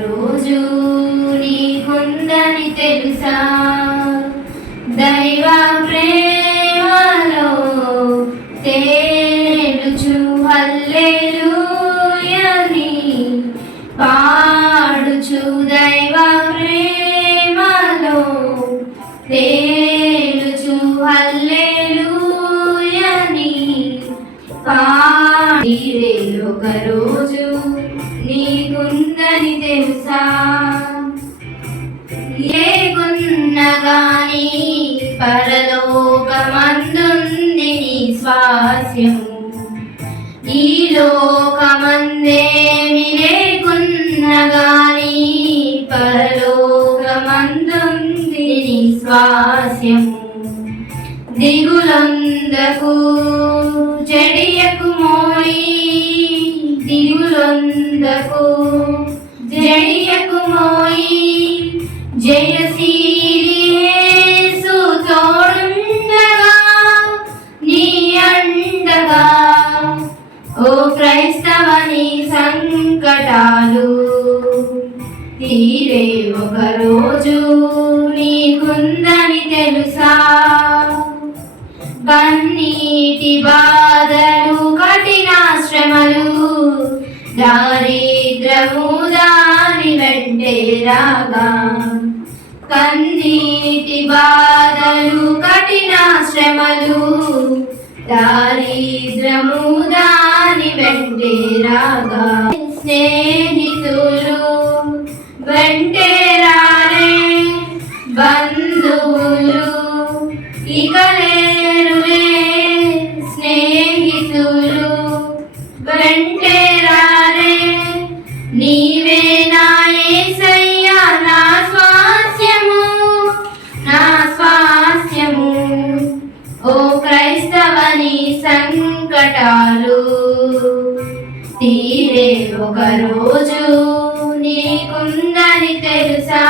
రోజు నీకుందని తెలుసా దైవ ప్రేమలో తేలుచు హల్లెలూయాని పాడుచు దైవ ప్రేమలో తేలుచు హల్లెలూయాని పాడిరే ఒకరోజు నీకుందని తెలుసా లేకున్నగాని పరలోకమందుంది నీ స్వాస్యము ఈ లోకమందేమి లేకున్నగాని పరలోకమందుంది నీ స్వాస్యము దిగులొందకు జడియకు మోయి దిగులొందకు జడియకు మోయి జయశీలి యేసు తోడుండగా నీ అండగా ఓ క్రైస్తవని సంకటాలు తీరే ఒకరోజు నీకుందని తెలుసా కన్నీటి బాధలు కఠిన శ్రమలు దారిద్రము దాని వెంటే రాగా కన్నీటి బాధలు కఠిన శ్రమలు దారిద్రము దాని వెంటే రాగా స్నేహితులు వెంటే రారే బంధువులు ఇక లేరులే స్నేహితులు వెంటే రారే నీవే నా యేసయ్యా నా స్వాస్యము ఓ క్రైస్తవని సంకటాలు తీరే ఒకరోజు నీకుందని తెలుసా।